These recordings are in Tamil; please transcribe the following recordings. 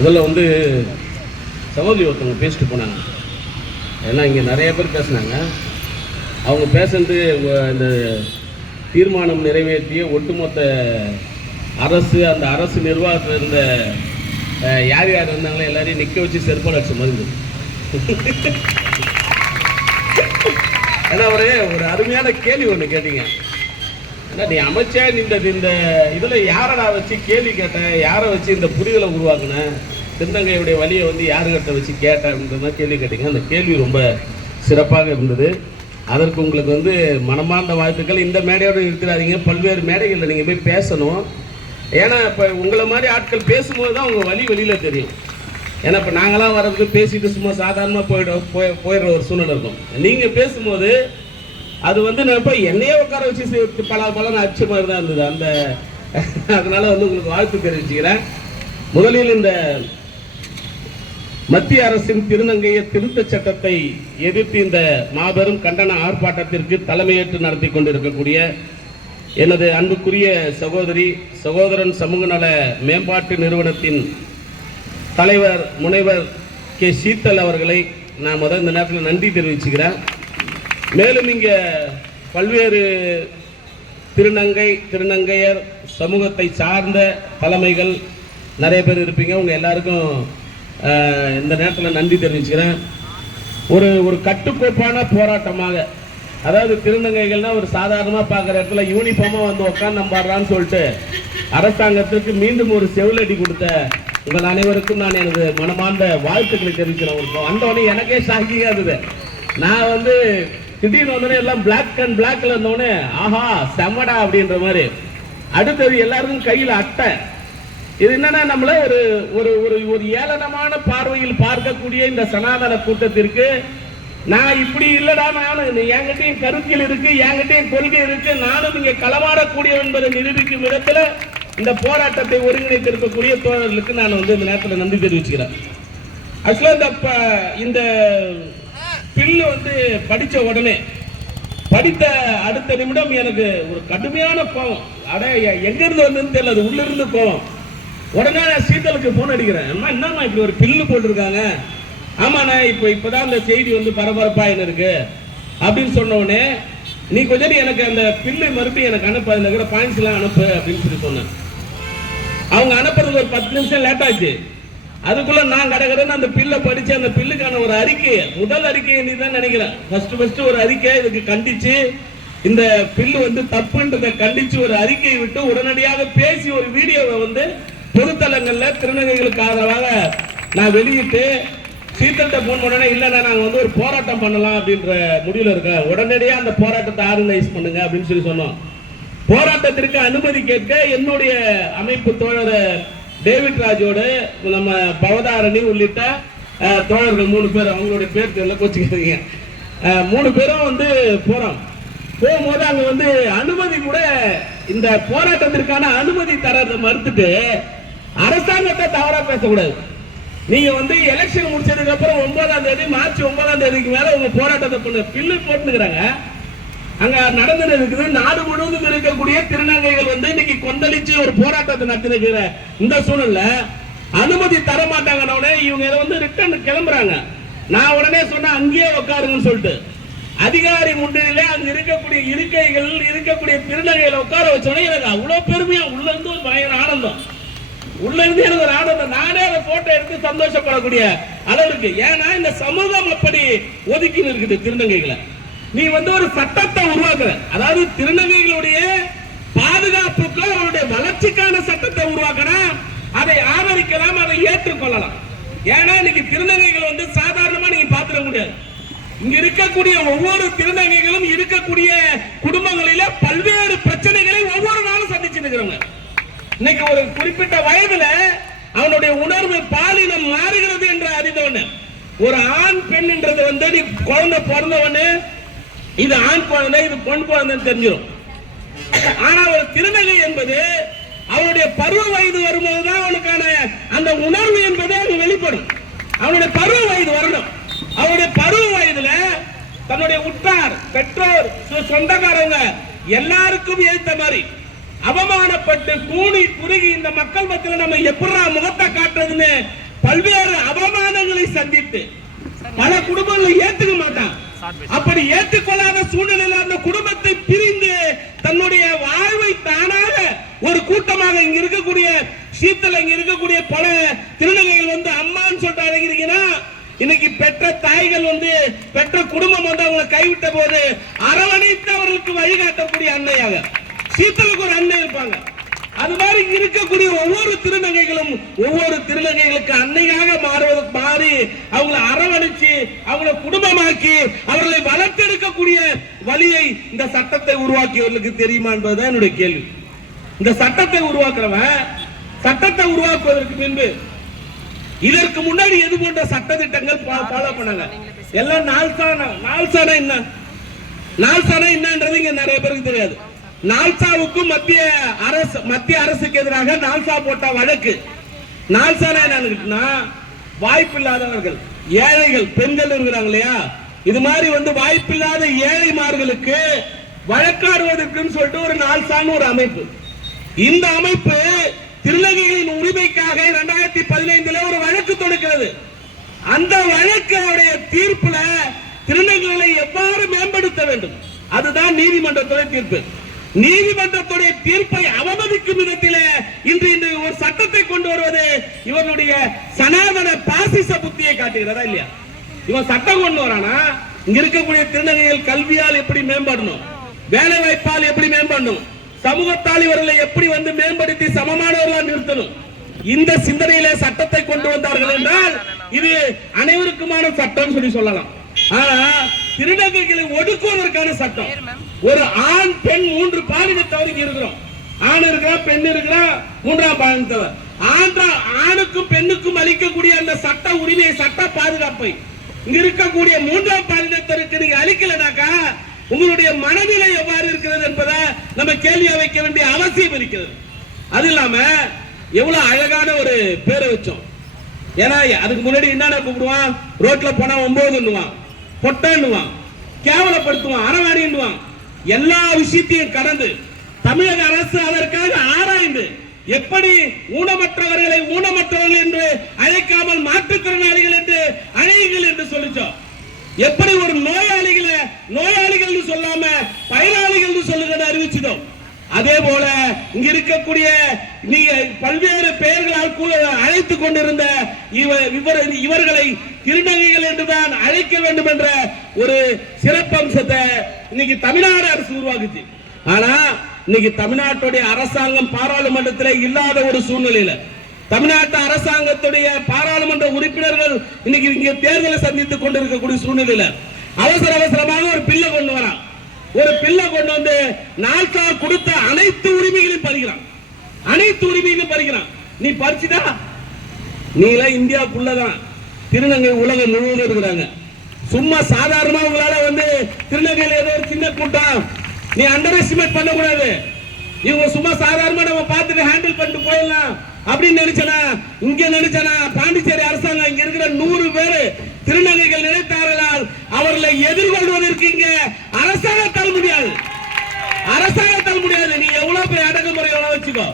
முதல்ல வந்து சகோதரி ஒருத்தவங்க பேசிட்டு போனாங்க. ஏன்னா இங்கே நிறைய பேர் பேசினாங்க. அவங்க பேசுறது இந்த தீர்மானம் நிறைவேற்றிய ஒட்டுமொத்த அரசு, அந்த அரசு நிர்வாகத்தில் இருந்த யார் யார் இருந்தாங்களோ எல்லாரையும் நிற்க வச்சு செருப்பால் அடிச்ச மாதிரி இருந்தது. ஏன்னா ஒரு அருமையான கேள்வி ஒன்று கேட்டீங்க. ஏன்னா நீ அமைச்சர் இந்த இதில் யாரை வச்சு கேள்வி கேட்டேன், யாரை வச்சு இந்த புரிதலை உருவாக்குனேன், திருநங்கையுடைய வழியை வந்து யாருக்கிட்ட வச்சு கேட்டேன் அப்படின்ற மாதிரி கேள்வி கேட்டீங்க. அந்த கேள்வி ரொம்ப சிறப்பாக இருந்தது. அதற்கு உங்களுக்கு வந்து மனமார்ந்த வாழ்த்துக்கள். இந்த மேடையோடு இருக்கிறாதீங்க, பல்வேறு மேடைகளில் நீங்கள் போய் பேசணும். ஏன்னா இப்போ உங்களை மாதிரி ஆட்கள் பேசும்போது தான் உங்கள் வெளியில் தெரியும். ஏன்னா இப்போ நாங்களாம் வர்றது பேசிட்டு சும்மா சாதாரணமாக போயிடுற ஒரு சூழ்நிலை இருக்கும். நீங்கள் பேசும்போது அது வந்து நான் இப்போ என்னையே உட்கார வச்சு பல அச்ச மாதிரி தான் இருந்தது. அதனால வந்து உங்களுக்கு வாழ்த்து தெரிவிச்சுக்கிறேன். முதலில் இந்த மத்திய அரசின் திருநங்கைய திருத்த சட்டத்தை எதிர்த்து இந்த மாபெரும் கண்டன ஆர்ப்பாட்டத்திற்கு தலைமையேற்று நடத்தி கொண்டிருக்கக்கூடிய எனது அன்புக்குரிய சகோதரன் சமூக நல மேம்பாட்டு நிறுவனத்தின் தலைவர் முனைவர் கே சீத்தல் அவர்களை நான் இந்த நேரத்தில் நன்றி தெரிவிச்சுக்கிறேன். மேலும் இங்கே பல்வேறு திருநங்கையர் சமூகத்தை சார்ந்த தலைமைகள் நிறைய பேர் இருப்பீங்க. உங்கள் எல்லாருக்கும் இந்த நேரத்தில் நன்றி தெரிவிச்சுக்கிறேன். ஒரு கட்டுக்கோப்பான போராட்டமாக, அதாவது திருநங்கைகள்னா ஒரு சாதாரணமாக பார்க்குற இடத்துல யூனிஃபார்மாக வந்து உட்காந்து நம்பாடுறான்னு சொல்லிட்டு அரசாங்கத்திற்கு மீண்டும் ஒரு செவிலடி கொடுத்த உங்கள் அனைவருக்கும் நான் எனது மனமார்ந்த வாழ்த்துக்களை தெரிவிக்கிறேன். வந்தோடனே எனக்கே ஷாக்கிங்காக இருந்தது. நான் வந்து திடீர்னு வந்தோடனே எல்லாம் பிளாக்ல இருந்தோடனே ஆஹா செம்மடா அப்படின்ற மாதிரி. அடுத்தது எல்லாருக்கும் கையில் அட்டை. இது என்னன்னா நம்மள ஒரு ஏளனமான பார்வையில் பார்க்கக்கூடிய இந்த சனாதன கூட்டத்திற்கு நான் இப்படி இல்லடா, என்கிட்டயும் கருத்தியல் இருக்கு, என்கிட்டயும் கொள்கை இருக்கு, நானும் இங்க களமாடக்கூடிய என்பதை நிரூபிக்கும் விதத்தில் இந்த போராட்டத்தை ஒருங்கிணைத்திருக்கக்கூடிய தோழர்களுக்கு நான் வந்து இந்த நேரத்தில் நன்றி தெரிவிச்சுக்கிறேன். ஆக்சுவலா இந்த பில்லு வந்து படிச்ச உடனே படித்த அடுத்த நிமிடம் எனக்கு ஒரு கடுமையான கோபம். எங்க இருந்து வந்து தெரியல, அது உள்ள இருந்து கோபம். உடனே நான் சீத்தலுக்கு போன் அடிக்கிறேன். என்னம்மா இப்படி ஒரு பில்லு போட்டிருக்காங்க? ஆமாண்ணா இப்பதான் அந்த செய்தி வந்து பரபரப்பா என்ன இருக்கு அப்படின்னு சொன்ன உடனே நீ கொஞ்சம் எனக்கு அந்த பில்லு மறுபடியும் எனக்கு அனுப்பு, அதுல இருக்கிற பாயிண்ட்ஸ் எல்லாம் அனுப்பு அப்படின்னு சொல்லி சொன்னேன். அவங்க அனுப்புறதுக்கு ஒரு 10 நிமிஷம் லேட் ஆச்சு. அதுக்குள்ள நான் கடகடன்னு அந்த பில்லை படிச்சு அந்த பில்லுக்கான ஒரு அறிக்கை, முதல் அறிக்கையை நீ தான் நினைக்கிறேன், ஃபர்ஸ்ட் ஒரு அறிக்கை இதுக்கு கண்டிச்சு, இந்த பில்லு வந்து தப்புன்றதை கண்டிச்சு ஒரு அறிக்கையை விட்டு உடனடியாக பேசி ஒரு வீடியோவை வந்து பொதுத்தலங்கள்ல திருநங்கைகளுக்கு ஆதரவாக நான் வெளியிட்டு சீத்தல்கிட்ட போன் பண்ண, இல்லைன்னா நாங்கள் வந்து ஒரு போராட்டம் பண்ணலாம் அப்படின்ற முடிவில் இருக்கேன், உடனடியாக அந்த போராட்டத்தை ஆர்கனைஸ் பண்ணுங்க அப்படின்னு சொல்லி சொன்னோம். போராட்டத்திற்கு அனுமதி கேட்க என்னுடைய அமைப்பு தோழர் டேவிட் ராஜோடு நம்ம பவதாரணி உள்ளிட்ட தோழர்கள் 3 பேர், அவங்களுடைய பேர் தெரியல கோச்சிக்கிறீங்க, 3 பேரும் வந்து போகும்போது அங்க வந்து அனுமதி கூட இந்த போராட்டத்திற்கான அனுமதி தரதை மறுத்துட்டு அரசாங்கத்தை தவறா பேசக்கூடாது. நீங்க வந்து எலெக்ஷன் முடிச்சதுக்கு அப்புறம் 9ஆம் தேதி மார்ச் 9ஆம் தேதிக்கு மேல உங்க போராட்டத்தை பண்ண பில்லு போட்டுக்கிறாங்க. அங்க நடந்து இருக்குது. நாடு முழுவதும் இருக்கக்கூடிய திருநங்கைகள் வந்து இன்னைக்கு கொந்தளிச்சு ஒரு போராட்டத்தை நடத்திருக்கிற இந்த சூழல்ல அனுமதி தர மாட்டாங்க. இவங்க இதை வந்து ரிட்டர்ன் கிளம்புறாங்க. நான் உடனே சொன்ன அங்கேயே உட்காருங்கன்னு சொல்லிட்டு அதிகாரி முன்னிலையில அங்க இருக்கக்கூடிய இருக்கக்கூடிய திருநங்கைகளை உட்கார வச்சோடனே எனக்கு அவ்வளவு பெருமையா உள்ள இருந்து ஒரு பயங்கர ஆனந்தம், உள்ள இருந்து எனக்கு ஒரு ஆனந்தம். நானே அதை போட்டோ எடுத்து சந்தோஷப்படக்கூடிய அளவுக்கு. ஏன்னா இந்த சமூகம் அப்படி ஒதுக்கி இருக்குது திருநங்கைகளை. நீ வந்து ஒரு சட்டத்தை உருவாக்குற, அதாவது திருநங்கைகளுடைய பாதுகாப்புக்கு அவருடைய வளர்ச்சிக்கான சட்டத்தை உருவாக்கணும், அதை ஆதரிக்கலாம், அதை ஏற்றுக்கொள்ளலாம். ஏன்னா இன்னைக்கு திருநங்கைகள் வந்து சாதாரணமா நீங்க பாத்துட முடியாது. இங்க இருக்கக்கூடிய ஒவ்வொரு திருநங்கைகளும் இருக்கக்கூடிய குடும்பங்களில பல்வேறு பிரச்சனைகளை ஒவ்வொரு நாளும் சந்திச்சு இருக்கிறவங்க. இன்னைக்கு ஒரு குறிப்பிட்ட வயதுல அவனுடைய உணர்வு பாலினம் மாறுகிறது என்று அறிந்தவன, ஒரு ஆண் பெண்ன்றது வந்து நீ குழந்தை பிறந்தவனு இது ஆண் குழந்தை இது பெண் குழந்தைன்னு தெரிஞ்சிடும். ஆனா ஒரு திருநங்கை என்பது அவனுடைய பருவ வயது வரும்போதுதான் அவனுக்கான அந்த உணர்வு என்பது அங்கு வெளிப்படும். அவனுடைய பருவ வயது வரணும். அவருடைய பருவ வயதுல தன்னுடைய உற்றார், பெற்றோர், சொந்தக்காரங்க எல்லாருக்கும் ஏற்ற மாதிரி அவமானப்பட்டு கூணி குறுகி இந்த மக்கள் மத்தியில் நம்ம எப்படா முகத்தை காட்டுறதுன்னு பல்வேறு அவமானங்களை சந்தித்து பல குடும்பங்களை ஏத்துக்க மாட்டான். அப்படி ஏற்றுக்கொள்ளாத சூழ்நிலையில் அந்த குடும்பத்தை பிரிந்து தன்னுடைய வாழ்வை தானாக ஒரு கூட்டமாக இங்க இருக்கக்கூடிய சீத்தல இங்க இருக்கக்கூடிய பல திருநங்கைகள் வந்து அம்மான்னு சொல்லிட்டு அழைக்கிறீங்கன்னா, இன்னைக்கு பெற்ற தாய்கள் வந்து பெற்ற குடும்பம் வந்து அவங்களை கைவிட்ட போது அரவணைத்து அவர்களுக்கு வழிகாட்டக்கூடிய அன்னையாக சீத்தலுக்கு ஒரு அன்னை இருப்பாங்க. அது மாதிரி இருக்கக்கூடிய ஒவ்வொரு திருநங்கைகளும் ஒவ்வொரு திருநங்கைகளுக்கு அன்னையாக மாறி அவங்களை அரவணைச்சு அவங்களை குடும்பமாக்கி அவர்களை வளர்த்தெடுக்கக்கூடிய வழியை இந்த சட்டத்தை உருவாக்கியவர்களுக்கு தெரியுமா என்பதுதான் என்னுடைய கேள்வி. இந்த சட்டத்தை உருவாக்குறவன் சட்டத்தை உருவாக்குவதற்கு முன்பு இதற்கு முன்னாடி எது போன்ற சட்ட திட்டங்கள் ஃபாலோ பண்ணாங்க? எல்லாம் நால்சானா என்னன்றது இங்க நிறைய பேருக்கு தெரியாது. நால்சாவுக்கும் மத்திய அரசுக்கு எதிராக நால்சா போட்ட வழக்கு. நால்சானா என்னன்னா, வாய்ப்பில்லாதவர்கள், ஏழைகள், பெண்கள் இருக்கிறாங்க இல்லையா, இது மாதிரி வந்து வாய்ப்பில்லாத ஏழைமார்களுக்கு வழக்காடுவதற்குன்னு சொல்லிட்டு ஒரு நால்சான்னு ஒரு அமைப்பு. இந்த அமைப்பு திருநங்கைகளின் உரிமைக்காக 2015 ஒரு வழக்கு தொடுக்கிறது. அந்த வழக்குடைய தீர்ப்புல திருநங்கைகளை எவ்வாறு மேம்படுத்த வேண்டும், அதுதான் நீதிமன்றத்துடைய தீர்ப்பு. நீதிமன்றத்துடைய தீர்ப்பை அவமதிக்கும் விதத்தில் இன்று ஒரு சட்டத்தை கொண்டு வருவது இவனுடைய சனாதன பாசிச புத்தியை காட்டுகிறதா இல்லையா? இவன் சட்டம் கொண்டு வரானா, இங்க இருக்கக்கூடிய திருநங்கைகள் கல்வியால் எப்படி மேம்படணும், வேலை வாய்ப்பால் எப்படி மேம்படணும், சமூகத்தால் இவர்களை எப்படி வந்து மேம்படுத்தி சமமானவர்களாக நிறுத்தணும், இந்த சிந்தனையில சட்டத்தை கொண்டு வந்தார்கள் என்றால் இது அனைவருக்குமான சட்டம் சொல்லி சொல்லலாம். ஆனா திருநங்கைகளை ஒடுக்குவதற்கான சட்டம். ஒரு ஆண் பெண் 3 பாலினத்தவர் இருக்கிறோம். ஆண் இருக்கிறா, பெண் இருக்கிறா, 3ஆம் பாலினத்தவர். ஆணுக்கும் பெண்ணுக்கும் அளிக்கக்கூடிய அந்த சட்ட உரிமையை, சட்ட பாதுகாப்பை இங்க இருக்கக்கூடிய 3ஆம் பாலினத்தருக்கு நீங்க அளிக்கலனாக்கா உங்களுடைய மனநிலை எவ்வாறு இருக்கிறது என்பதை நம்ம கேள்வியா வைக்க வேண்டிய அவசியம் இருக்கிறது. அது இல்லாம எவ்வளவு அழகான ஒரு பேரை வச்சோம். ஏன்னா அதுக்கு முன்னாடி என்னென்ன கூப்பிடுவான், ரோட்ல போனா 9ன்னுவான், பொட்டன்னுவான், கேவலப்படுத்துவான், அறவாடின்னுவான். எல்லா விஷயத்தையும் கடந்து தமிழக அரசு அதற்காக ஆராய்ந்து எப்படி ஊனமற்றவர்களை ஊனமற்றவர்கள் என்று அழைக்காமல் மாற்றுத்திறனாளிகள் என்று அழையுங்கள் என்று சொல்லிச்சோம். எப்படி ஒரு நோயாளிகள் சொல்லாம பயனாளிகள் சொல்லுங்க அறிவிச்சதோம். அதே போல இங்க இருக்கக்கூடிய நீங்க பல்வேறு பெயர்களால் அழைத்துக் கொண்டிருந்த இவர்களை திருநங்கைகள் என்றுதான் அழைக்க வேண்டும் என்ற ஒரு சிறப்பம்சத்தை இன்னைக்கு தமிழ்நாடு அரசு உருவாக்குச்சு. ஆனா இன்னைக்கு தமிழ்நாட்டுடைய அரசாங்கம் பாராளுமன்றத்தில் இல்லாத ஒரு சூழ்நிலையில தமிழ்நாட்டு அரசாங்கத்துடைய பாராளுமன்ற உறுப்பினர்கள் இன்னைக்கு இங்க தேர்தலை சந்தித்துக் கொண்டிருக்கக்கூடிய சூழ்நிலையில அவசரமாக ஒரு பிள்ளை கொண்டு வரான். ஒரு பிள்ளை கொண்டு வந்து நால்சா கொடுத்த அனைத்து உரிமைகளையும் பறிக்கிறான். அனைத்து உரிமைகளையும் பறிக்கிறான். நீ பறிச்சுதா, நீ எல்லாம் இந்தியாவுக்குள்ளதான், திருநங்கை உலகம் முழுவதும் இருக்கிறாங்க. சும்மா சாதாரணமா உங்களால வந்து திருநங்கையில ஏதோ ஒரு சின்ன கூட்டம் நீ அண்டர் எஸ்டிமேட் பண்ண கூடாது. இவங்க சும்மா சாதாரணமா நம்ம பார்த்துட்டு ஹேண்டில் பண்ணிட்டு போயிடலாம் அப்படின்னு நினைச்சனா பாண்டிச்சேரி அரசாங்கம் இங்க இருக்கிற 100 பேர் திருநங்கைகள் நினைத்தார்களால் அவர்களை எதிர்கொள்வதற்கு இங்க அரசாங்கத்தால் முடியாது. நீ எவ்வளவு பேர் அடக்குமுறையோட வச்சுக்கோ,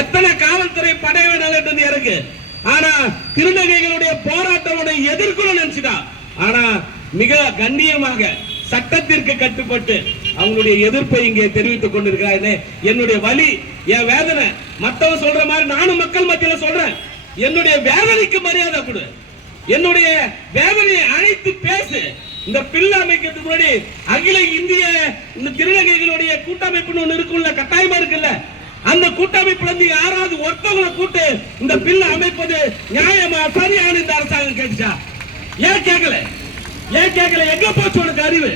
எத்தனை காவல்துறை படையை நிலைட்டு இருக்கு. ஆனா திருநங்கைகளுடைய போராட்டத்தை எதிர்கொள்ள நினைச்சுட்டா. ஆனா மிக கண்ணியமாக சட்டத்திற்கு கட்டுப்பட்டு அவங்களுடைய எதிர்ப்பை இங்கே தெரிவித்துக் கொண்டிருக்கிறார். என்னுடைய வலி, என் வேதனை மத்தவங்க சொல்ற மாதிரி நானும் மக்கள் மத்தியில சொல்றேன். என்னுடைய வேதனைக்கு மரியாதை கொடு, என்னுடைய வேதனையை அழைத்து பேசு. இந்த பில் அமைக்கிறதுக்கு முன்னாடி அகில இந்திய இந்த திருநங்கைகளுடைய கூட்டமைப்புன்னு ஒண்ணு இருக்குல்ல, கட்டாயமா இருக்குல்ல, அந்த கூட்டமைப்புல இருந்து யாராவது ஒருத்தவங்களை கூட்டு இந்த பில் அமைப்பது நியாயமா சரியான இந்த அரசாங்கம் கேட்டுச்சா? ஏன் கேட்கல? எங்க போச்சு உனக்கு அறிவு?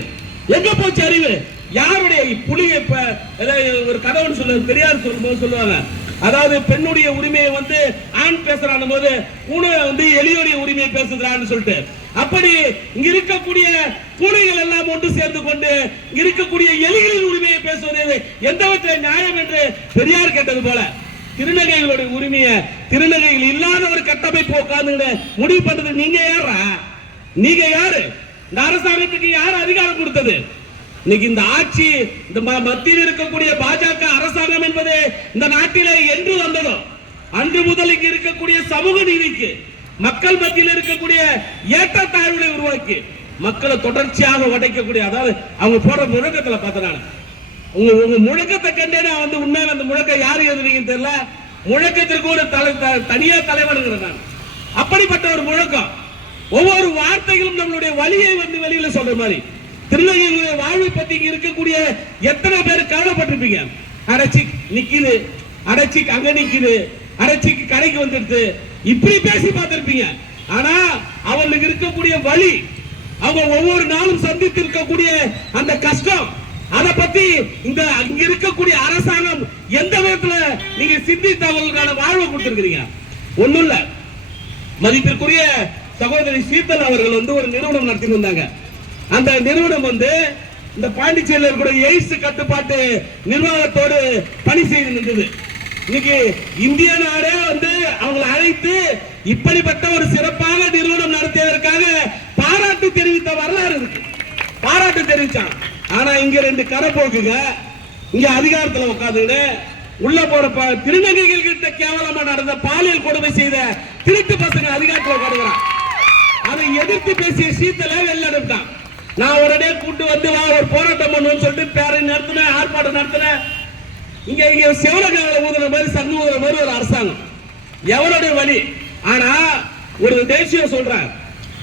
எங்க போச்சு அறிவு? யாருடைய புலியை ஒரு கதவுன்னு சொல்லுவது பெரியார் சொல்லுவாங்க. அதாவது பெண்ணுடைய உரிமையை வந்து ஆண் பேசுறான் போது பூனை வந்து எலியோடைய உரிமையை பேசுறான்னு சொல்லிட்டு, அப்படி இங்க இருக்கக்கூடிய பூனைகள் எல்லாம் ஒன்று சேர்ந்து கொண்டு இங்க இருக்கக்கூடிய எலிகளின் உரிமையை பேசுவது எந்தவற்றை நியாயம் என்று பெரியார் கேட்டது போல திருநங்கைகளுடைய உரிமையை திருநங்கைகள் இல்லாத ஒரு கட்டமைப்பு உட்கார்ந்து முடிவு பண்றது நீங்க யாரு? இந்த அரசாங்கத்துக்கு யார் அதிகாரம் கொடுத்தது? இன்னைக்கு இந்த ஆட்சி, இந்த மத்தியில் இருக்கக்கூடிய பாஜக அரசாங்கம் என்பது இந்த நாட்டிலே என்று வந்ததோ அன்று முதல் இங்கு இருக்கக்கூடிய சமூக நீதிக்கு மக்கள் மத்தியில் இருக்கக்கூடிய ஏற்றத்தாழ்வுகளை உருவாக்கி மக்களை தொடர்ச்சியாக உடைக்கக்கூடிய, அதாவது அவங்க போற முழக்கத்துல பார்த்தனால உங்க முழக்கத்தை கண்டே நான் வந்து உண்மையில அந்த முழக்கம் யாரு எழுதுறீங்கன்னு தெரியல, முழக்கத்திற்கு ஒரு தனியா தலைவர் நான். அப்படிப்பட்ட ஒரு முழக்கம், ஒவ்வொரு வார்த்தைகளும் நம்மளுடைய வழியை வந்து வெளியில சொல்ற மாதிரி. திருநங்கைகளுடைய வாழ்வை பத்தி இருக்கக்கூடிய எத்தனை பேர் கவலைப்பட்டிருப்பீங்க. அடைச்சி நிக்குது, அடைச்சி அங்க நிக்குது, அடைச்சிக்கு கடைக்கு வந்துடுது, இப்படி பேசி பார்த்திருப்பீங்க. ஆனா அவங்களுக்கு இருக்கக்கூடிய வழி, அவங்க ஒவ்வொரு நாளும் சந்தித்து இருக்கக்கூடிய அந்த கஷ்டம், அதை பத்தி இங்க இருக்கக்கூடிய அரசாங்கம் எந்த விதத்துல நீங்க சிந்தித்து அவங்களுக்கான வாழ்வை கொடுத்திருக்கிறீங்க? ஒண்ணும் இல்ல. மதிப்பிற்குரிய சகோதரி சீதல் அவர்கள் வந்து ஒரு நிறுவனம் நடத்தி வந்தாங்க. அந்த நிறுவனம் வந்து இந்த பாண்டிச்சேரியில் இருக்கக்கூடிய எய்ட்ஸ் கட்டுப்பாட்டு நிர்வாகத்தோடு பணி செய்து நின்றது. இன்னைக்கு இந்திய நாடே வந்து அவங்களை அழைத்து இப்படிப்பட்ட ஒரு சிறப்பாக நிறுவனம் நடத்தியதற்காக பாராட்டு தெரிவித்த வரலாறு இருக்கு. பாராட்டு தெரிவிச்சான். ஆனா இங்க ரெண்டு கரப்போக்குங்க இங்க அதிகாரத்தில் உட்கார்ந்து உள்ள போற திருநங்கைகள் கிட்ட கேவலமா நடந்த பாலியல் கொடுமை செய்த திருட்டு பசங்க அதிகாரத்தில் உட்காந்துக்கிறான். அதை எதிர்த்து பேசிய சீத்தலை வெளில எடுத்தான். நான் உடனே கூட்டு வந்து ஒரு போராட்டம் பண்ணுவோம்னு சொல்லிட்டு பேரை நடத்தினேன், ஆர்ப்பாட்டம் நடத்தினேன். இங்க செவலகால ஊதுற மாதிரி சங்கு ஊதுற மாதிரி ஒரு அரசாங்கம், எவருடைய வழி? ஆனா ஒரு தேசியம் சொல்றேன்,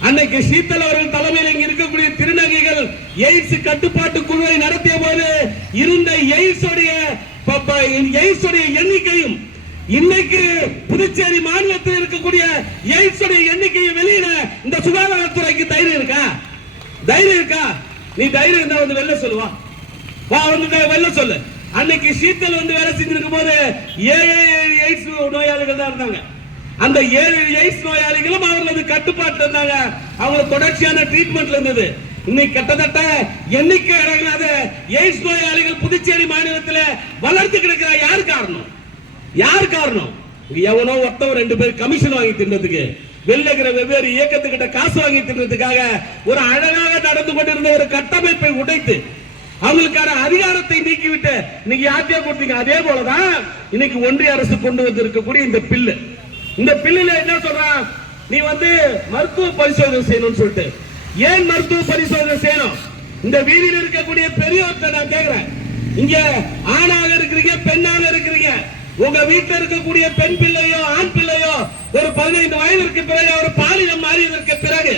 அன்னைக்கு சீத்தல் அவர்கள் தலைமையில் இங்க இருக்கக்கூடிய திருநங்கைகள் எய்ட்ஸ் கட்டுப்பாட்டு குழுவை நடத்திய போது இருந்த எய்ட்ஸுடைய எண்ணிக்கையும் இன்னைக்கு புதுச்சேரி மாநிலத்தில் இருக்கக்கூடிய எய்ட்ஸ் எண்ணிக்கையை வெளியிட இந்த சுகாதாரத்துறைக்கு தைரியம் இருக்கா? தைரியம் இருக்கா? நீ தைரியம் இருந்தா வந்து வெளில சொல்லுவா, வா வந்து வெளில சொல்லு. அன்னைக்கு சீத்தல் வந்து வேலை செஞ்சிருக்கும் போது 7 எய்ட்ஸ் நோயாளிகள் தான் இருந்தாங்க. அந்த 7 எய்ட்ஸ் நோயாளிகளும் அவர்களது கட்டுப்பாட்டு இருந்தாங்க, அவங்க தொடர்ச்சியான ட்ரீட்மெண்ட்ல இருந்தது. இன்னைக்கு கிட்டத்தட்ட எண்ணிக்கை அடங்காத எய்ட்ஸ் நோயாளிகள் புதுச்சேரி மாநிலத்தில் வளர்த்து கிடக்கிற. யார் காரணம்? யார் காரணம்? எவனோ ஒருத்தவன் 2 பேர் கமிஷன் வாங்கி தின்றதுக்கு, வெள்ளைக்கிற வெவ்வேறு இயக்கத்துக்கிட்ட காசு வாங்கி தின்றதுக்காக ஒரு அழகாக நடந்து கொண்டிருந்த ஒரு கட்டமைப்பை உடைத்து அவங்களுக்கான அதிகாரத்தை நீக்கிவிட்டு இன்னைக்கு யார்கிட்டயா கொடுத்தீங்க. அதே போலதான் இன்னைக்கு ஒன்றிய அரசு கொண்டு வந்து இருக்கக்கூடிய இந்த பில்லு. இந்த பில்லுல என்ன சொல்றான்? நீ வந்து மருத்துவ பரிசோதனை செய்யணும்னு சொல்லிட்டு. ஏன் மருத்துவ பரிசோதனை செய்யணும்? இந்த வீதியில் இருக்கக்கூடிய பெரியவர்கிட்ட நான் கேட்கிறேன், இங்க ஆணாக இருக்கிறீங்க, பெண்ணாக இருக்கிறீங்க, உங்க வீட்டில் இருக்கக்கூடிய பெண் பிள்ளையோ ஆண் பிள்ளையோ ஒரு 15 வயதிற்கு பிறகு ஒரு பாலினம் மாறியதற்கு பிறகு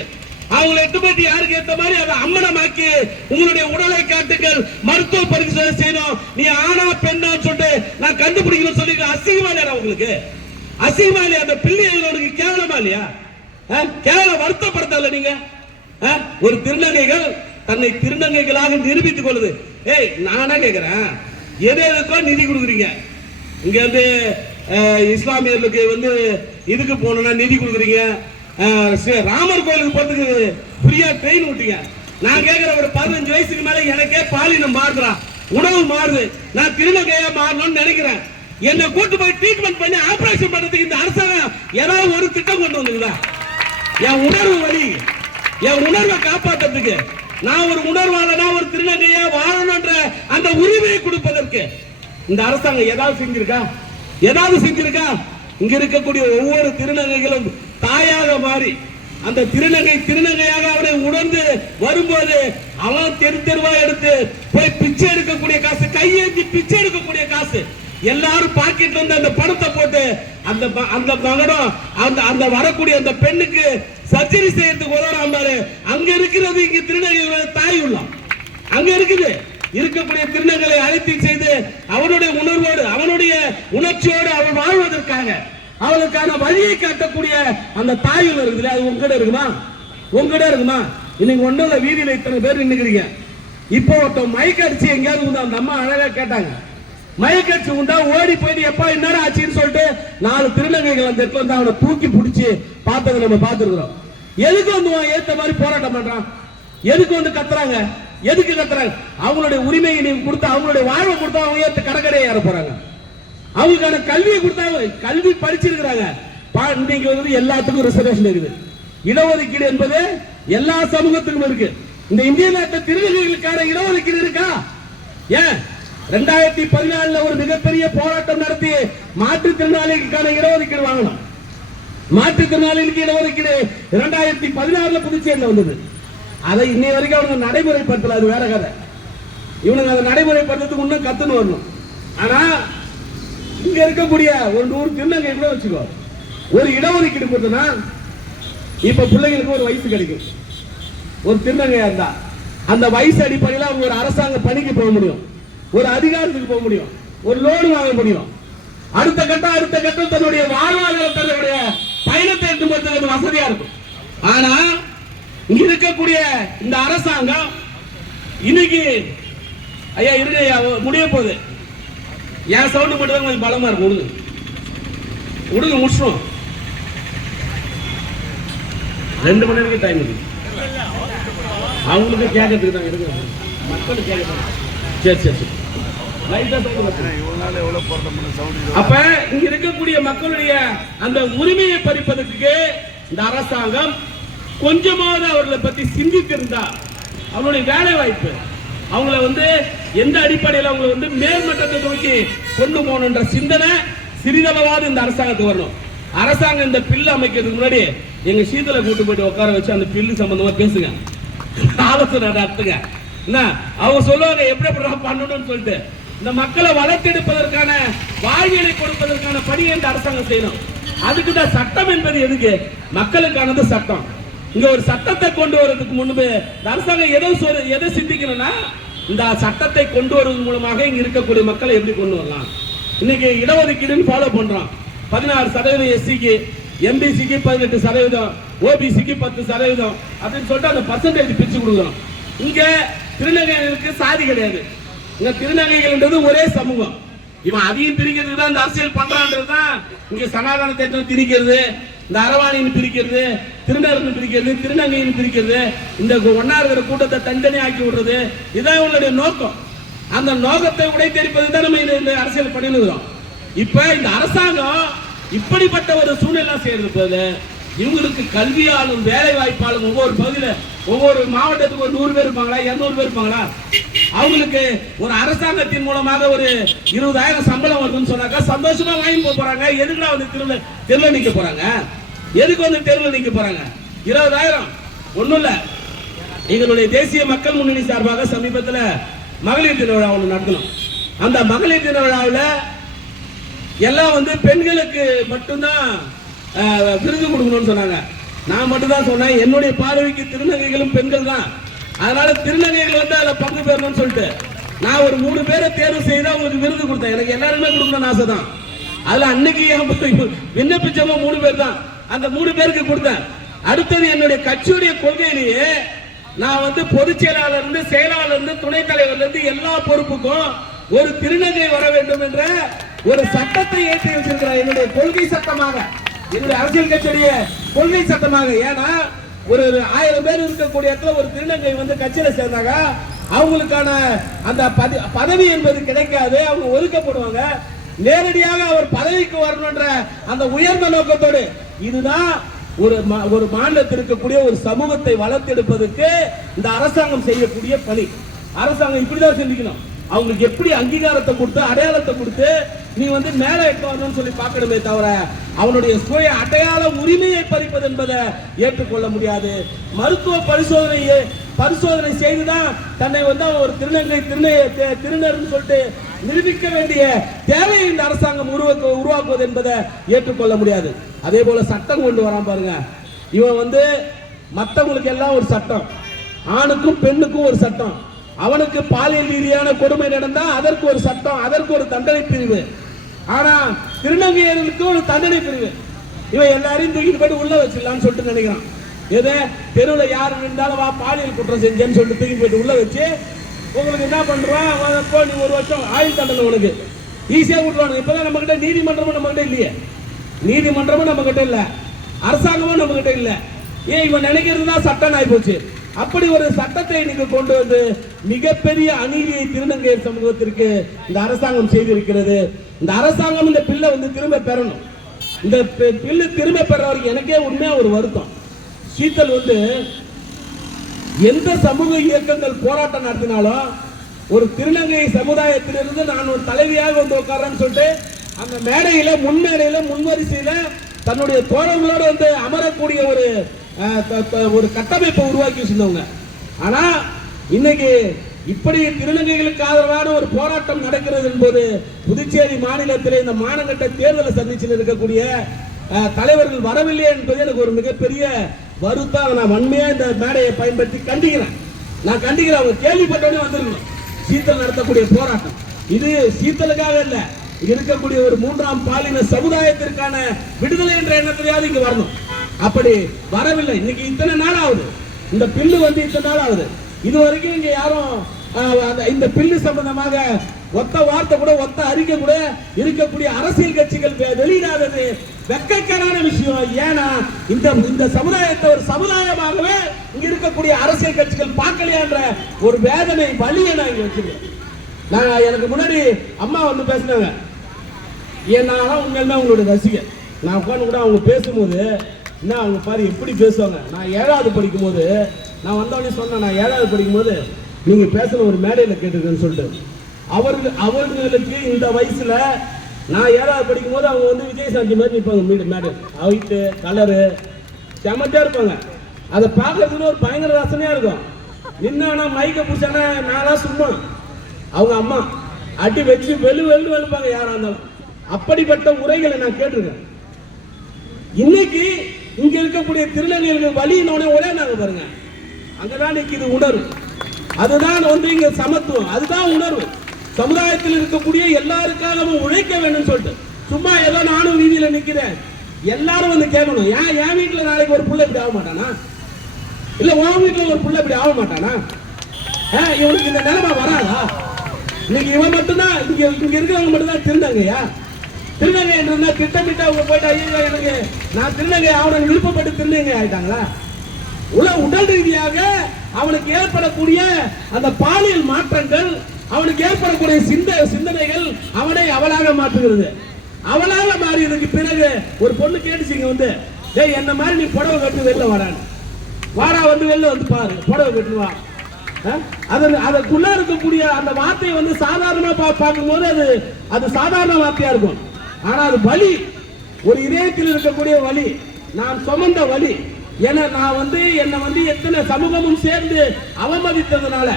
அவங்களை எட்டுப்பட்டு யாருக்கு ஏற்ற மாதிரி அதை அம்மனமாக்கி உங்களுடைய உடலை காட்டுங்கள், மருத்துவ பரிசோதனை செய்யணும், நீ ஆணா பெண்ணா சொல்லிட்டு நான் கண்டுபிடிக்கணும் சொல்லி அசிங்கமா இல்லையா? உங்களுக்கு அசிங்கமா இல்லையா? அந்த பிள்ளைகளுக்கு கேவலமா இல்லையா? கேவலம் வருத்தப்படுத்தல நீங்க? ஒரு திருநங்கைகள் தன்னை திருநங்கைகளாக நிரூபித்துக் கொள்ளுது. ஏய் நானா கேக்குறேன், எது எதுக்கோ நிதி கொடுக்குறீங்க. இங்க வந்து இஸ்லாமியர்களுக்கு வந்து இதுக்கு போனா நிதி கொடுக்குறீங்க, ராமர் கோயிலுக்கு போறதுக்கு ஃப்ரீயா ட்ரெயின் விட்டீங்க. நான் கேட்கிற ஒரு 15 வயசுக்கு மேல எனக்கே பாலினம் மாறுறா, உணவு மாறுது, நான் திருநங்கையா மாறணும்னு நினைக்கிறேன். என்ன கூட்டு போய் ட்ரீட்மெண்ட் பண்ணி ஆபரேஷன் பண்றதுக்கு இந்த அரசாங்கம் ஏதாவது ஒரு திட்டம் கொண்டு வந்துங்களா? என் உணர்வு வழி, என் உணர்வை காப்பாற்றுறதுக்கு, நான் ஒரு உணர்வாளனா ஒரு திருநங்கையா வாழணும்ன்ற அந்த உரிமையை கொடுப்பதற்கு இந்த அரசாங்கம் ஏதாவது செஞ்சிருக்கா? ஏதாவது செஞ்சிருக்கா? இங்க இருக்கக்கூடிய ஒவ்வொரு திருநங்கைகளும் தாயாக மாறி அந்த திருநங்கையாக அவனை உணர்ந்து வரும்போது அவன் தெருவா எடுத்து போய் பிச்சை எடுக்கக்கூடிய காசு, கையேந்தி பிச்சை எடுக்கக்கூடிய காசு, எல்லாரும் பாக்கெட்ல இருந்து அந்த பணத்தை போட்டு அந்த மகனும் அந்த வரக்கூடிய அந்த பெண்ணுக்கு சர்ஜரி செய்யறதுக்கு உதவுறான் பாரு. அங்க இருக்கிறது இங்க திருநங்கைகளோட தாய் உள்ளம் அங்க இருக்குது. இருக்கக்கூடிய திருநங்கைகளை அழைத்து செய்து அவனுடைய உணர்வோடு அவனுடைய உணர்ச்சியோடு அவன் வாழ்வதற்காக அவளுக்கான வழியை காட்டக்கூடிய அந்த தாயுள்ள இருக்குல்ல, அது உங்ககிட்ட இருக்குமா? உங்ககிட்ட இருக்குமா? இன்னைக்கு ஒண்ணுல வீதியில இத்தனை பேர் நின்னுக்கிறீங்க. இப்போ ஒருத்த மயக்க அடிச்சு எங்கேயாவது உண்டா? அந்த அம்மா அழகா கேட்டாங்க, மயக்க அடிச்சு உண்டா? ஓடி போயிட்டு எப்பா என்னடா ஆச்சுன்னு சொல்லிட்டு 4 திருநங்கைகள் அந்த இடத்துல வந்து அவனை தூக்கி பிடிச்சி பார்த்ததை நம்ம பார்த்துருக்கிறோம். எதுக்கு வந்து ஏத்த மாதிரி போராட்டம் பண்றான்? எதுக்கு வந்து கத்துறாங்க? எதுக்கு கத்துறாங்க? அவங்களுடைய உரிமையை நீங்க கொடுத்தா, அவங்களுடைய வாழ்வை கொடுத்தா அவங்க ஏற்ற கடற்கரையை ஏற போறாங்க. அவங்களுக்கான கல்வியை கொடுத்தா, கல்வி படிச்சிருக்கிறாங்க. இன்னைக்கு வந்து எல்லாத்துக்கும் ரிசர்வேஷன் இருக்குது. இடஒதுக்கீடு என்பது எல்லா சமூகத்துக்கும் இருக்கு. இந்த இந்திய நாட்டு திருநங்கைகளுக்கான இடஒதுக்கீடு இருக்கா? ஏன் 2014 ஒரு மிகப்பெரிய போராட்டம் நடத்தி மாற்றுத்திறனாளிகளுக்கான இடஒதுக்கீடு வாங்கணும். மாற்றுத்திறனாளிகளுக்கு இடஒதுக்கீடு 2016 புதுச்சேரியில் வந்தது. அதை இன்னை வரைக்கும் அவங்க நடைமுறைப்படுத்தல. அது வேற கதை. இவனுங்க அதை நடைமுறைப்படுத்துறதுக்கு இன்னும் கத்துன்னு வரணும். ஆனா இங்க இருக்கக்கூடிய ஒரு 100 திருநங்கை கூட வச்சுக்கோ, ஒரு இடஒதுக்கீடு கொடுத்தனா இப்ப பிள்ளைங்களுக்கு ஒரு வயசு கிடைக்கும். ஒரு திருநங்கையா இருந்தா அந்த வயசு அடிப்படையில் அவங்க ஒரு அரசாங்க பணிக்கு போக முடியும், ஒரு அதிகாரத்துக்கு போக முடியும், ஒரு லோன் வாங்க முடியும். அடுத்த கட்டம் தன்னுடைய வாழ்வாதாரத்தினுடைய பயணத்தை எட்டும்போது வசதியா இருக்கும். ஆனா இங்க இருக்கக்கூடிய இந்த அரசாங்கம் இன்னைக்கு ஐயா இருங்க முடிய போகுது. என் சவுண்ட் மட்டும் தான் கொஞ்சம் பலமா இருக்கும். விடுங்க முடிச்சிடும். 2 மணி நேரம் டைம் இருக்கு. அவங்களுக்கு கேட்கறதுக்கு தான் இருக்கு, மக்களுக்கு கேட்கறது. சரி அப்ப இங்க இருக்கக்கூடிய மக்களுடைய அந்த உரிமையை பறிப்பதற்கு இந்த அரசாங்கம் கொஞ்சமாவது அவர்களை பத்தி சிந்தித்திருந்தா, அவங்களுடைய வேலை வாய்ப்பு, அவங்கள எந்த அடிப்படையில் அவங்களை மேல்மட்டத்தை நோக்கி கொண்டு போகணுன்ற சிந்தனை சிறிதளவாவது இந்த அரசாங்கத்துக்கு வரணும். அரசாங்கம் இந்த பில்லு அமைக்கிறதுக்கு முன்னாடி எங்க சீதலை கூட்டு போயிட்டு உட்கார வச்சு அந்த பில்லு சம்பந்தமா பேசுங்க, ஆலோசனை நடத்துங்க. என்ன அவங்க சொல்லுவாங்க எப்படி பண்ணணும்னு சொல்லிட்டு. இந்த மக்களை வளர்த்தெடுப்பதற்கான வாழ்வியலை கொடுப்பதற்கான பணியை இந்த அரசாங்கம் செய்யணும். அதுக்கு தான் சட்டம் என்பது எதுக்கு? மக்களுக்கானது சட்டம். இங்க ஒரு சட்டத்தை கொண்டு வரதுக்கு முன்பு இந்த அரசாங்கம் எதை சிந்திக்கணும்னா, இந்த சட்டத்தை கொண்டு வருவதன் மூலமாக இங்க இருக்கக்கூடிய மக்களை எப்படி கொண்டு வரலாம். இன்னைக்கு இடஒதுக்கீடுன்னு ஃபாலோ பண்றோம். 16% எஸ்சிக்கு, எம்பிசிக்கு 18%, ஓபிசிக்கு 10% அப்படின்னு சொல்லிட்டு அந்த பர்சன்டேஜ் பிரிச்சு கொடுக்குறோம். இங்க திருநங்கைகளுக்கு சாதி கிடையாது. இங்க திருநங்கைகள் ஒரே சமூகம். இவன் அதையும் பிரிக்கிறது தான் இந்த அரசியல் பண்றான்றதுதான். இங்க சனாதன தேட்டம் திரிக்கிறது, இந்த அரவாணின்னு பிரிக்கிறது, திருநர்னு பிரிக்கிறது, திருநங்கைன்னு பிரிக்கிறது, இந்த ஒன்னா இருக்கிற கூட்டத்தை தனித்தனி ஆக்கி விடுறது, இதான் உங்களுடைய நோக்கம். அந்த நோக்கத்தை உடைத்தெரிப்பது தான் நம்ம இந்த அரசியல் பண்ணிடுறோம். இப்ப இந்த அரசாங்கம் இப்படிப்பட்ட ஒரு சூழ்நிலை செய்யறது இவங்களுக்கு கல்வியாலும் வேலை வாய்ப்பாலும் ஒவ்வொரு பகுதியில ஒவ்வொரு மாவட்டத்துக்கு ஒரு 100 பேர் இருப்பாங்களா, 200 பேர் இருப்பாங்களா? அவங்களுக்கு ஒரு அரசாங்கத்தின் மூலமாக ஒரு 20,000 சம்பளம் வருதுன்னு சொன்னாக்கா சந்தோஷமா வாங்கி போறாங்க. எதுக்குடா தெருவில் நிக்க போறாங்க? எதுக்கு தெருவில் நிக்க போறாங்க? 20,000 ஒண்ணும் இல்ல. எங்களுடைய தேசிய மக்கள் முன்னணி சார்பாக சமீபத்தில் மகளிர் தின விழா ஒன்று நடத்தணும். அந்த மகளிர் தின விழாவில் எல்லாம் பெண்களுக்கு மட்டும்தான் விருது கொடுக்கணும்னு சொன்னாங்க. நான் மட்டும் தான் சொன்னேன், என்னுடைய பார்வைக்கு திருநங்கைகளும் பெண்கள் தான், அதனால திருநங்கைகள் அதில் பங்கு பெறணும்னு சொல்லிட்டு நான் ஒரு 3 பேரை தேர்வு செய்து அவங்களுக்கு விருது கொடுத்தேன். எனக்கு எல்லாருமே கொடுக்கணும்னு ஆசை தான். அதுல அன்னைக்கு விண்ணப்பிச்சவங்க 3 பேர் தான். அந்த 3 பேருக்கு கொடுத்தேன். அடுத்தது என்னுடைய கட்சியுடைய கொள்கையிலேயே நான் பொதுச் செயலாளர் இருந்து செயலாளர் இருந்து துணைத் தலைவர்ல இருந்து எல்லா பொறுப்புக்கும் ஒரு திருநங்கை வர வேண்டும் என்ற ஒரு சட்டத்தை ஏற்றி வச்சிருக்கிறார். என்னுடைய கொள்கை சட்டமாக, என்னுடைய அரசியல் கட்சியுடைய கொள்கை சட்டமாக. ஏன்னா ஒரு 1000 பேர் இருக்கக்கூடிய இடத்துல ஒரு திருநங்கை கட்சியில சேர்ந்தாங்க, அவங்களுக்கான அந்த பதவி என்பது கிடைக்காது, அவங்க ஒதுக்கப்படுவாங்க. நேரடியாக அவர் பதவிக்கு வரணும்ன்ற அந்த உயர்ந்த நோக்கத்தோடு இதுதான் ஒரு மாநிலத்தில் இருக்கக்கூடிய ஒரு சமூகத்தை வளர்த்தெடுப்பதற்கு இந்த அரசாங்கம் செய்யக்கூடிய பணி. அரசாங்கம் இப்படிதான் சிந்திக்கணும். அவங்களுக்கு எப்படி அங்கீகாரத்தை கொடுத்து அடையாளத்தை கொடுத்து நீ மேல எட்டு வரணும்னு சொல்லி பார்க்கணுமே தவிர அவனுடைய சுய அடையாள உரிமையை பறிப்பது என்பதை ஏற்றுக்கொள்ள முடியாது. மருத்துவ பரிசோதனை செய்துதான் தன்னை ஒரு திருநர்னு சொல்லிட்டு நிரூபிக்க வேண்டிய தேவையை இந்த அரசாங்கம் உருவாக்குவது என்பதை ஏற்றுக்கொள்ள முடியாது. அதே போல சட்டம் கொண்டு வரான் பாருங்க. இவன் மற்றவங்களுக்கு எல்லாம் ஒரு சட்டம், ஆணுக்கும் பெண்ணுக்கும் ஒரு சட்டம், அவனுக்கு பாலியல் ரீதியான கொடுமை நடந்தா அதற்கு ஒரு சட்டம், அதற்கு ஒரு தண்டனை பிரிவு. ஆனா திருநங்கையர்களுக்கு ஒரு தண்டனை பிரிவு. இவன் எல்லாரையும் தூக்கிட்டு போயிட்டு உள்ள வச்சிடலாம்னு சொல்லிட்டு நினைக்கிறான். எது தெருவில் யாரு இருந்தாலும் வா பாலியல் குற்றம் செஞ்சேன்னு சொல்லிட்டு தூக்கிட்டு போயிட்டு உள்ள வச்சு உங்களுக்கு என்ன பண்றான், நீ 1 வருஷம் ஆயுள் தண்டனை உனக்கு ஈஸியா விட்டுருவாங்க. இப்பதான் நம்ம கிட்ட நீதிமன்றமும் நம்ம கிட்ட இல்லையே, நீதிமன்றமும் நம்ம கிட்ட இல்ல, அரசாங்கமும் நம்ம கிட்ட இல்ல. ஏன் இவன் நினைக்கிறது தான் சட்டம் ஆகி போச்சு. அப்படி ஒரு சட்டத்தை நீங்க கொண்டு மிகப்பெரிய அநீதியை திருநங்கை சமூகத்திற்கு இந்த அரசாங்கம் செய்திருக்கிறது. இந்த அரசாங்கம் இந்த பில்லை திரும்ப பெறணும். இந்த பில்லு திரும்ப பெறவருக்கு எனக்கே உண்மையா ஒரு வருத்தம். சீத்தல் எந்த சமூக இயக்கங்கள் போராட்டம் நடத்தினாலும் ஒரு திருநங்கை சமுதாயத்திலிருந்து நான் ஒரு தலைவியாக உட்கார்றேன்னு சொல்லிட்டு அந்த மேடையில முன்வரிசையில தன்னுடைய தோழர்களோடு வந்து அமரக்கூடிய ஒரு கட்டமைப்பை உருவாக்கி வச்சிருந்தவங்க. ஆனா இன்னைக்கு இப்படி திருநங்கைகளுக்கு ஆதரவான ஒரு போராட்டம் நடக்கிறது என்பது புதுச்சேரி மாநிலத்தில் இந்த மாநகர தேர்தலை சந்திச்சு இருக்கக்கூடிய தலைவர்கள் வரவில்லை என்பது எனக்கு ஒரு மிகப்பெரிய வருத்தம். நான் வன்மையா இந்த மேடையை பயன்படுத்தி கண்டிக்கிறேன். நான் கண்டிக்கிறேன். அவங்க கேள்விப்பட்டோடனே வந்திருக்கணும். சீத்தல் நடத்தக்கூடிய போராட்டம் இது சீத்தலுக்காக இல்ல, இருக்கக்கூடிய ஒரு மூன்றாம் பாலின சமுதாயத்திற்கான விடுதலை என்ற எண்ணத்திலேயாவது இங்க வரணும். அப்படி வரவில்லை. இன்னைக்கு இத்தனை நாள் ஆகுது, இந்த பில்லு வந்து இத்தனை நாள் ஆகுது. இது வரைக்கும் இங்க யாரும் இந்த பில்லு சம்பந்தமாக ஒத்த வார்த்தை கூட ஒத்த அறிக்கை கூட இருக்கக்கூடிய அரசியல் கட்சிகள் வெளியிடாதது வெட்கக்கேடான விஷயம். ஏன்னா இந்த சமுதாயத்தை ஒரு சமுதாயமாகவே இங்க இருக்கக்கூடிய அரசியல் கட்சிகள் பார்க்கலையான்ற ஒரு வேதனை வலியை நான் இங்க வச்சிருக்கேன். நான் எனக்கு முன்னாடி அம்மா வந்து பேசினாங்க. ஏன்னாலும் உண்மையிலுமே அவங்களோட ரசிகர். நான் உட்காந்து கூட அவங்க பேசும்போது என்ன அவங்க பாரு எப்படி பேசுவாங்க. நான் 7வது படிக்கும் போது நான் வந்தவொடனே சொன்னேன், நான் 7வது படிக்கும் போது நீங்க பேசுற ஒரு மேடையில் கேட்டிருக்கேன்னு சொல்லிட்டு அவர்களுக்கு இந்த வயசுல நான் 7வது படிக்கும் போது அவங்க வந்து விஜயசாந்தி மாதிரி நிற்பாங்க. மேடை ஹைட்டு கலரு செமத்தியா இருப்பாங்க. அதை பார்க்கறதுக்கு ஒரு பயங்கர ரசனையா இருக்கும். நின்னா மைக்க பிடிச்சானா நான்லாம் சும்மா அவங்க அம்மா அடி வச்சு வெளுப்பாங்க யாரா இருந்தாலும். அப்படிப்பட்ட உரைகளை நான் கேட்டிருக்கேன். இன்னைக்கு இங்க இருக்கக்கூடிய திருநங்கைகளுக்கு வலியினோட ஒரே நாங்க பாருங்க, அங்கதான் நிற்கிது உணர்வு. அதுதான் வந்து இங்க சமத்துவம், அதுதான் உணர்வு. சமுதாயத்தில் இருக்கக்கூடிய எல்லாருக்காகவும் உழைக்க வேண்டும் சொல்லிட்டு சும்மா ஏதோ நானும் வீதியில நிக்கிறேன் எல்லாரும் வந்து கேட்கணும். ஏன் என் வீட்டுல நாளைக்கு ஒரு புள்ள இப்படி ஆக மாட்டானா? இல்ல உன் வீட்டுல ஒரு புள்ள இப்படி ஆக மாட்டானா? இவனுக்கு இந்த நிலைமை வராதா? இன்னைக்கு இவன் மட்டும்தான் இங்க இருக்கிறவங்க மட்டும்தான் திருநங்கையா? திருநங்கை என்றா திட்டமிட்டு அவங்க போயிட்டு ஐயோ எனக்கு நான் திருநங்கை அவனுக்கு விருப்பப்பட்டு திருநங்கை ஆயிட்டாங்களா? உடல் ரீதியாக அவனுக்கு ஏற்படக்கூடிய அந்த பாலியல் மாற்றங்கள், அவனுக்கு ஏற்படக்கூடிய சிந்தனைகள் அவனை அவளாக மாற்றுகிறது. அவளாக மாறியதுக்கு பிறகு ஒரு பொண்ணு கேட்டுச்சிங்க வந்து, டேய் என்ன மாதிரி நீ புடவை கட்டு வெளில வாடா வந்து வெளில வந்து பாரு புடவை கட்டுவா. அதற்குள்ள இருக்கக்கூடிய அந்த வார்த்தையை வந்து சாதாரணமா பார்க்கும்போது அது சாதாரண வார்த்தையா இருக்கும். ஆனா அது வலி, ஒரு இதயத்தில் இருக்கக்கூடிய வலி, நான் சுமந்த வலி. ஏன்னா நான் வந்து என்னை வந்து எத்தனை சமூகமும் சேர்ந்து அவமதித்ததுனால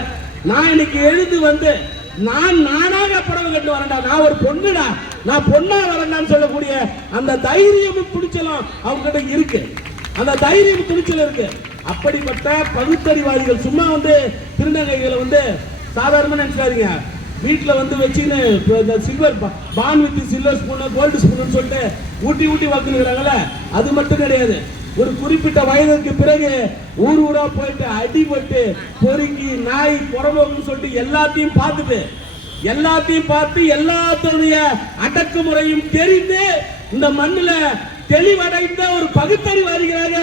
நான் இன்னைக்கு எழுந்து வந்து நானாக புடவை கட்டு வரேன்டா, நான் ஒரு பொண்ணுடா, நான் பொண்ணா வரேன்டான்னு சொல்லக்கூடிய அந்த தைரியமும் துணிச்சலும் அவங்க கிட்ட இருக்கு. அந்த தைரியம் துணிச்சல் இருக்கு. அப்படிப்பட்ட பகுத்தறிவாதிகள் சும்மா வந்து திருநங்கைகளை வந்து சாதாரணமா நினைச்சாதீங்க. வீட்டில் வந்து வச்சுன்னு silver pan with silver spoon gold spoon சொல்லிட்டு ஊட்டி வளர்த்துக்கிறாங்கல்ல, அது மட்டும் கிடையாது. ஒரு குறிப்பிட்ட வயதுக்கு பிறகு ஊரா போயிட்டு அடிபட்டு பொறுக்கி நாய் புறம்போக்குன்னு சொல்லிட்டு எல்லாத்தையும் பார்த்து எல்லாத்துடைய அடக்குமுறையும் தெரிந்து இந்த மண்ணுல தெளிவடைந்த ஒரு பகுத்தறிவாதிகளாக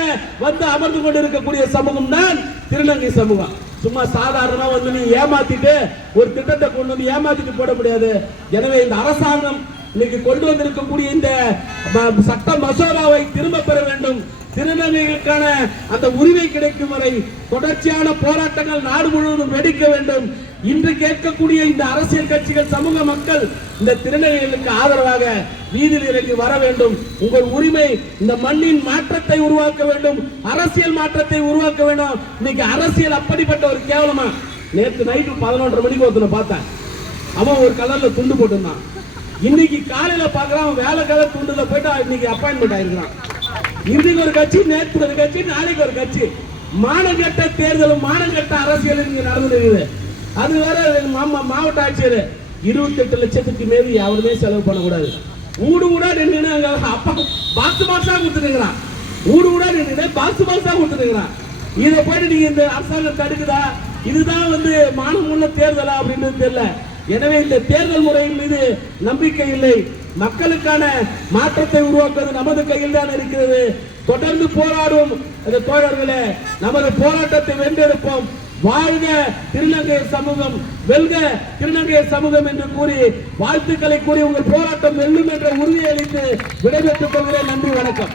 வந்து அமர்ந்து கொண்டு இருக்கக்கூடிய சமூகம் தான் திருநங்கை சமூகம். சும்மா சாதாரணமா வந்து நீ ஏமாத்திட்டு ஒரு திட்டத்தை கொண்டு வந்து ஏமாத்திட்டு போட முடியாது. எனவே இந்த அரசாங்கம் இன்னைக்கு கொண்டு வந்திருக்கக்கூடிய இந்த சட்ட மசோதாவை திரும்ப பெற வேண்டும். திருநங்கைகளுக்கான அந்த உரிமை கிடைக்கும் வரை தொடர்ச்சியான போராட்டங்கள் நாடு முழுவதும் வெடிக்க வேண்டும். இன்று கேட்கக்கூடிய இந்த அரசியல் கட்சிகள், சமூக மக்கள் இந்த திருநங்கைகளுக்கு ஆதரவாக வீதியில் இறங்கி வர வேண்டும். உங்கள் உரிமை இந்த மண்ணின் மாற்றத்தை உருவாக்க வேண்டும், அரசியல் மாற்றத்தை உருவாக்க வேண்டும். இன்னைக்கு அரசியல் அப்படிப்பட்ட ஒரு கேவலமா. நேற்று நைட்டு 11:30 மணிக்கு ஒருத்தனை பார்த்தேன். அவன் ஒரு கலர்ல துண்டு போட்டுருந்தான். இன்னைக்கு காலையில பாக்குறான் அவன் வேலை கலர் துண்டுல போயிட்டு இன்னைக்கு அப்பாயின்மெண்ட் ஆயிருக்கிறான். இன்றைக்கு ஒரு கட்சி, நேற்று ஒரு கட்சி, நாளைக்கு ஒரு கட்சி. மானங்கட்ட தேர்தலும் மானங்கட்ட அரசியல் இங்க நடந்துருக்குது. அது வேற மாவட்ட ஆட்சியர் 28 லட்சத்துக்கு மேல யாருமே செலவு பண்ணக்கூடாது. ஊடா நின்று அப்பா பாக்ஸ் பாக்ஸா கொடுத்துருக்கிறான். ஊடா நின்று பாக்ஸ் பாக்ஸா கொடுத்துருக்கிறான். இதை போயிட்டு நீங்க இந்த அரசாங்கம் தடுக்குதா? இதுதான் வந்து மானமுள்ள தேர்தலா அப்படின்னு தெரியல. எனவே இந்த தேர்தல் முறையின் மீது நம்பிக்கை இல்லை. மக்களுக்கான மாற்றத்தை உருவாக்குவது நமது கையில் தான் இருக்கிறது. தொடர்ந்து போராடும் தோழர்களே, நமது போராட்டத்தை வென்றெடுப்போம். வாழ்க திருநங்கை சமூகம், வெல்க திருநங்கை சமூகம் என்று கூறி வாழ்த்துக்களை கூறி உங்கள் போராட்டம் வெல்லும் என்ற உறுதியை அளித்து விடைபெற்றுக் கொள்கிறேன். நன்றி, வணக்கம்.